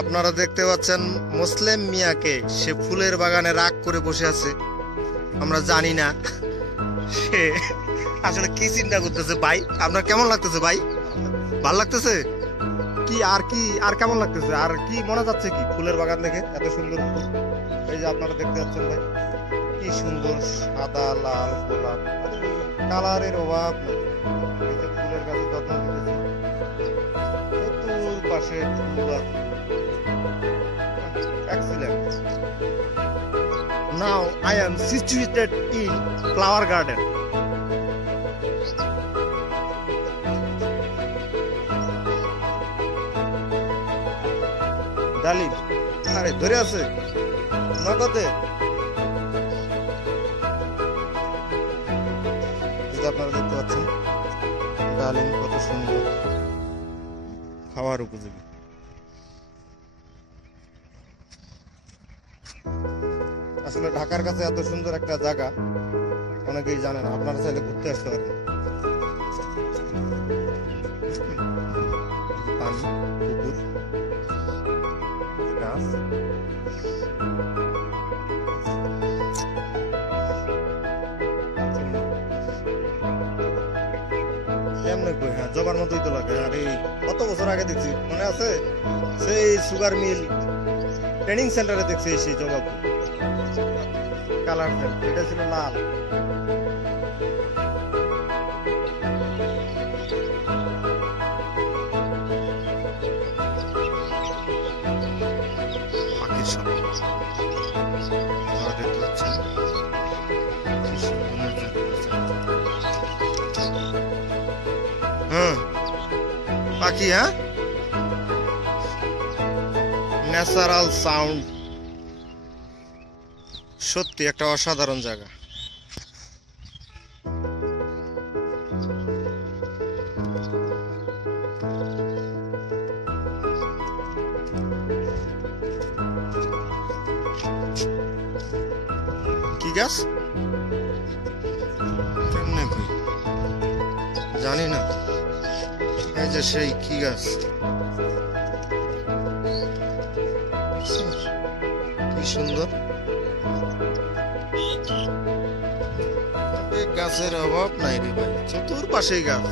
আপনারা দেখতে পাচ্ছেন মুসলিম মিয়াকে, সে ফুলের বাগানে রাগ করে বসে আছে। আমরা জানি না সে আসলে কি চিন্তা করতেছে। ভাই আপনার কেমন লাগতেছে? ভাই ভালো লাগতেছে? কি আর কেমন লাগতেছে? আর কি মনে যাচ্ছে কি ফুলের বাগান দেখে? এত সুন্দর ফুল, এই যে আপনারা দেখতে পাচ্ছেন ভাই, কি সুন্দর সাদা লাল গোলাপ, কালারের অভাব নেই। এই যে ফুলের গাছে যত্ন নিতেছে, চতুর্পাশে ফুল আছে। Excellent. Now I am situated in flower garden. ডালিম, আরে ধরে আছে নগদে। আপনারা দেখতে পাচ্ছেন ডালিম কত সুন্দর, খাওয়ার উপযোগী। আসলে ঢাকার কাছে এত সুন্দর একটা জায়গা অনেকেই জানে না, আপনারা চাইলে ঘুরতে আসতে পারেন। পানি, পুকুর, গাছ, এমনি কই, হ্যাঁ জবার মতোই তো লাগে। আর এই কত বছর আগে দেখছি, মনে আছে সেই সুগার মিল ট্রেনিং সেন্টারে দেখছি সেই জবা ফুল কালার, এটা ছিল লাল। পাখি, হ্যাঁ ন্যাচারাল সাউন্ড, সত্যি একটা অসাধারণ জায়গা। কি গাছ কেমনে জানি না, এই যে সেই কি গাছ, কি সুন্দর। গাছের অভাব নাই রে ভাই, চতুর্পাশে গাছ,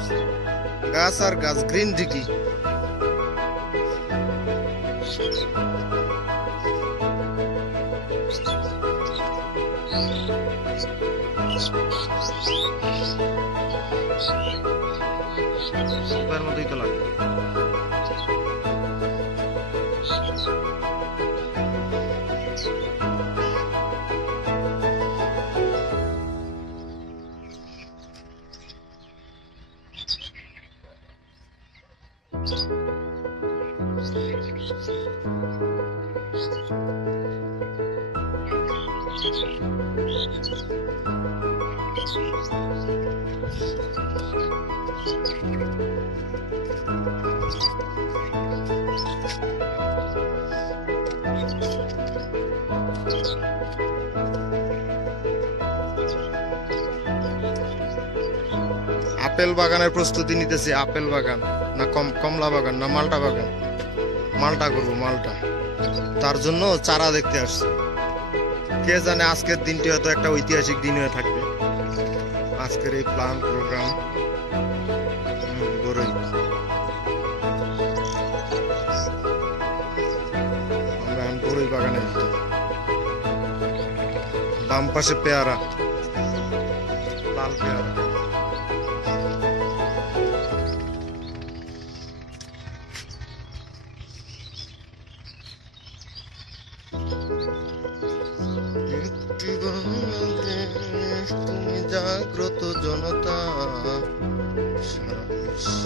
গাছ আর গাছ, গ্রিন ডিকি। সুপার মতোই তো লাগে। আপেল বাগানের প্রস্তুতি নিতেছি। আপেল বাগান না কমলা বাগান না মালটা বাগান? মালটা করবো, মালটা। তার জন্য চারা দেখতে আসছি। কে জানে আজকের দিনটি হয়তো একটা ঐতিহাসিক দিন হয়ে থাকবে। আজকের এই প্ল্যান প্রোগ্রাম বড়ই। আমরা এখন বড়ই বাগানে, বাম পাশে পেয়ারা, লাল পেয়ারা। তুমি জাগ্রত জনতা, সারা বিশ্ব